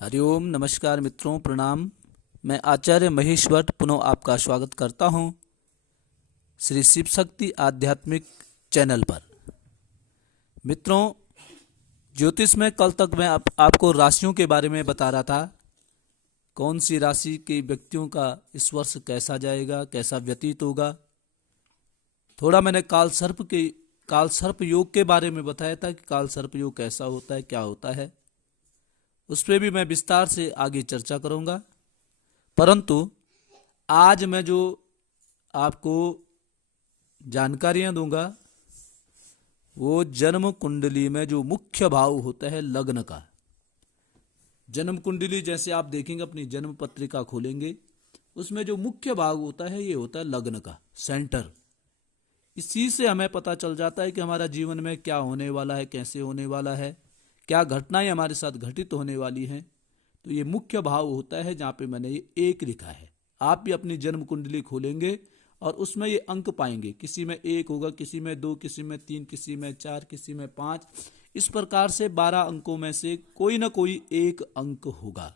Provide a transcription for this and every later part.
हरिओम नमस्कार मित्रों, प्रणाम। मैं आचार्य महेश भट्ट पुनः आपका स्वागत करता हूं श्री शिव शक्ति आध्यात्मिक चैनल पर। मित्रों, ज्योतिष में कल तक मैं आपको राशियों के बारे में बता रहा था। कौन सी राशि के व्यक्तियों का इस वर्ष कैसा जाएगा, कैसा व्यतीत होगा। थोड़ा मैंने काल सर्प योग के बारे में बताया था कि काल सर्प योग कैसा होता है, क्या होता है। उस पर भी मैं विस्तार से आगे चर्चा करूंगा। परंतु आज मैं जो आपको जानकारियां दूंगा वो जन्म कुंडली में जो मुख्य भाव होता है लग्न का। जन्म कुंडली जैसे आप देखेंगे, अपनी जन्म पत्रिका खोलेंगे, उसमें जो मुख्य भाग होता है ये होता है लग्न का सेंटर। इस चीज से हमें पता चल जाता है कि हमारा जीवन में क्या होने वाला है, कैसे होने वाला है, क्या घटनाएं हमारे साथ घटित होने वाली हैं। तो ये मुख्य भाव होता है जहाँ पे मैंने ये एक लिखा है। आप भी अपनी जन्म कुंडली खोलेंगे और उसमें ये अंक पाएंगे। किसी में 1 होगा, किसी में 2, किसी में 3, किसी में 4, किसी में 5। इस प्रकार से 12 अंकों में से कोई ना कोई एक अंक होगा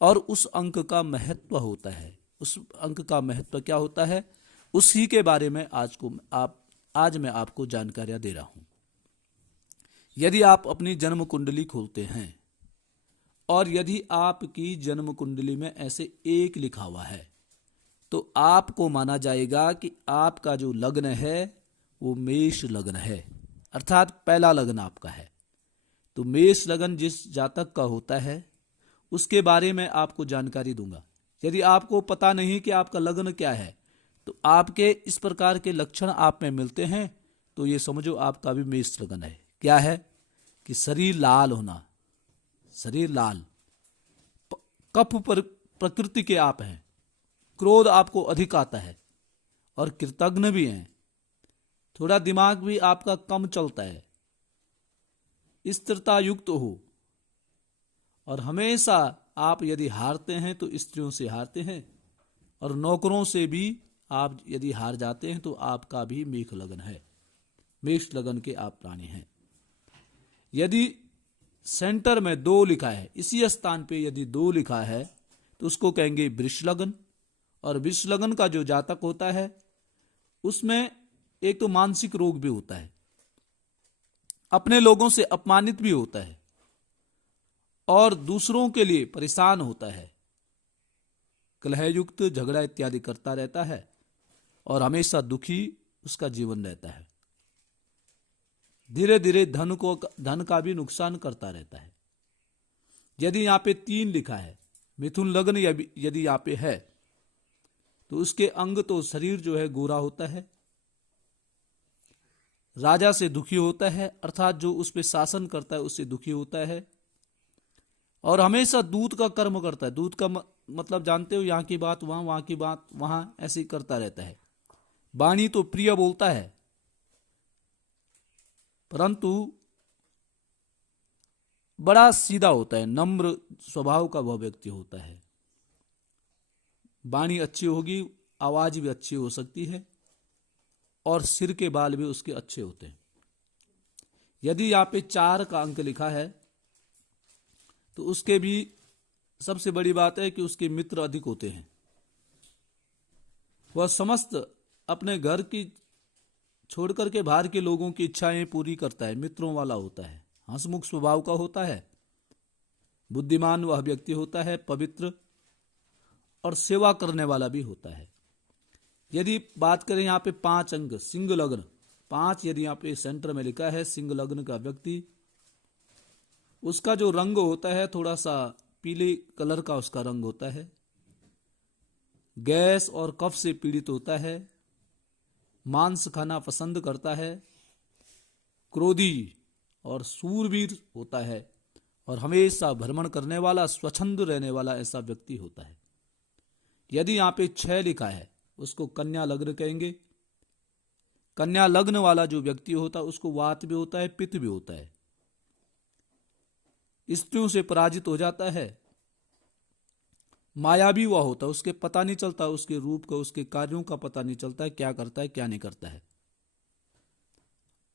और उस अंक का महत्व होता है। उस अंक का महत्व क्या होता है, उसी के बारे में आज मैं आपको जानकारियां दे रहा हूं। यदि आप अपनी जन्म कुंडली खोलते हैं और यदि आपकी जन्म कुंडली में ऐसे एक लिखा हुआ है तो आपको माना जाएगा कि आपका जो लग्न है वो मेष लग्न है, अर्थात पहला लग्न आपका है। तो मेष लग्न जिस जातक का होता है उसके बारे में आपको जानकारी दूंगा। यदि आपको पता नहीं कि आपका लग्न क्या है तो आपके इस प्रकार के लक्षण आप में मिलते हैं तो ये समझो आपका भी मेष लग्न है। क्या है कि शरीर लाल होना, शरीर लाल, कफ पर प्रकृति के आप हैं, क्रोध आपको अधिक आता है और कृतघ्न भी हैं। थोड़ा दिमाग भी आपका कम चलता है, स्थिरता युक्त हो और हमेशा आप यदि हारते हैं तो स्त्रियों से हारते हैं और नौकरों से भी आप यदि हार जाते हैं तो आपका भी मेष लगन है, मेष लगन के आप प्राणी हैं। यदि सेंटर में 2 लिखा है, इसी स्थान पे यदि 2 लिखा है तो उसको कहेंगे वृष लगन। और वृष लगन का जो जातक होता है उसमें एक तो मानसिक रोग भी होता है, अपने लोगों से अपमानित भी होता है और दूसरों के लिए परेशान होता है, कलहयुक्त झगड़ा इत्यादि करता रहता है और हमेशा दुखी उसका जीवन रहता है। धीरे धीरे धन का भी नुकसान करता रहता है। यदि यहां पे 3 लिखा है, मिथुन लग्न यदि यहां पे है तो उसके अंग तो शरीर जो है गोरा होता है, राजा से दुखी होता है, अर्थात जो उस पे शासन करता है उससे दुखी होता है और हमेशा दूध का कर्म करता है। दूध का मतलब जानते हो, यहां की बात वहां, वहां की बात वहां, ऐसे ही करता रहता है। वाणी तो प्रिय बोलता है परंतु बड़ा सीधा होता है, नम्र स्वभाव का वह व्यक्ति होता है। वाणी अच्छी होगी, आवाज भी अच्छी हो सकती है और सिर के बाल भी उसके अच्छे होते हैं। यदि यहां पे 4 का अंक लिखा है तो उसके भी सबसे बड़ी बात है कि उसके मित्र अधिक होते हैं। वह समस्त अपने घर की छोड़कर के बाहर के लोगों की इच्छाएं पूरी करता है, मित्रों वाला होता है, हंसमुख स्वभाव का होता है, बुद्धिमान वह व्यक्ति होता है, पवित्र और सेवा करने वाला भी होता है। यदि बात करें यहाँ पे 5 अंक सिंह लग्न, 5 यदि यहाँ पे सेंटर में लिखा है सिंह लग्न का व्यक्ति, उसका जो रंग होता है थोड़ा सा पीले कलर का उसका रंग होता है, गैस और कफ से पीड़ित होता है, मांस खाना पसंद करता है, क्रोधी और सूरवीर होता है और हमेशा भ्रमण करने वाला, स्वच्छंद रहने वाला ऐसा व्यक्ति होता है। यदि यहां पे 6 लिखा है उसको कन्या लग्न कहेंगे। कन्या लग्न वाला जो व्यक्ति होता है उसको वात भी होता है, पित्त भी होता है, स्त्रियों से पराजित हो जाता है, मायावी हुआ होता है, उसके पता नहीं चलता, उसके रूप का, उसके कार्यों का पता नहीं चलता है, क्या करता है क्या नहीं करता है।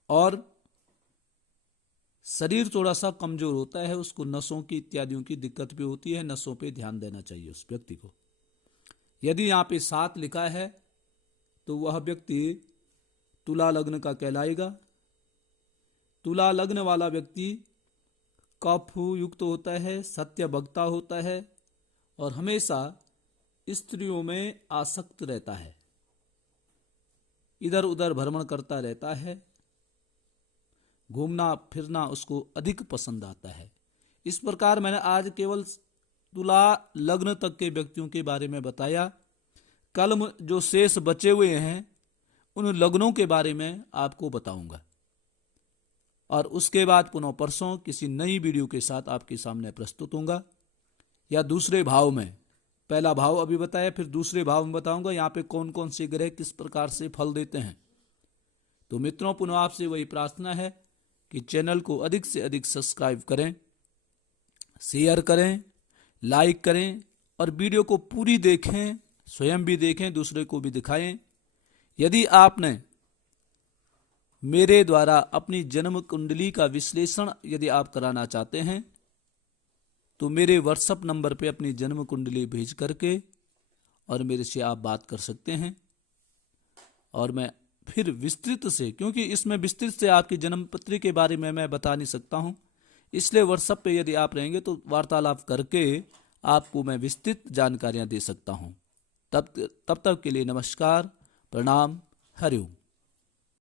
और शरीर थोड़ा सा कमजोर होता है, उसको नसों की इत्यादियों की दिक्कत भी होती है, नसों पे ध्यान देना चाहिए उस व्यक्ति को। यदि यहाँ पे 7 लिखा है तो वह व्यक्ति तुला लग्न का कहलाएगा। तुला लग्न वाला व्यक्ति कफ युक्त होता है, सत्य वक्ता होता है और हमेशा स्त्रियों में आसक्त रहता है, इधर उधर भ्रमण करता रहता है, घूमना फिरना उसको अधिक पसंद आता है। इस प्रकार मैंने आज केवल तुला लग्न तक के व्यक्तियों के बारे में बताया। कल जो शेष बचे हुए हैं उन लग्नों के बारे में आपको बताऊंगा और उसके बाद पुनः परसों किसी नई वीडियो के साथ आपके सामने प्रस्तुत होऊंगा, या दूसरे भाव में। पहला भाव अभी बताया, फिर दूसरे भाव में बताऊंगा यहाँ पे कौन कौन से ग्रह किस प्रकार से फल देते हैं। तो मित्रों, पुनः आपसे वही प्रार्थना है कि चैनल को अधिक से अधिक सब्सक्राइब करें, शेयर करें, लाइक करें और वीडियो को पूरी देखें, स्वयं भी देखें, दूसरे को भी दिखाएं। यदि आपने मेरे द्वारा अपनी जन्म कुंडली का विश्लेषण यदि आप कराना चाहते हैं तो मेरे व्हाट्सएप नंबर पे अपनी जन्म कुंडली भेज करके और मेरे से आप बात कर सकते हैं। और मैं फिर विस्तृत से, क्योंकि इसमें विस्तृत से आपकी जन्म पत्री के बारे में मैं बता नहीं सकता हूं, इसलिए व्हाट्सएप पे यदि आप रहेंगे तो वार्तालाप करके आपको मैं विस्तृत जानकारियां दे सकता हूं। तब तक के लिए नमस्कार, प्रणाम, हरि ओम।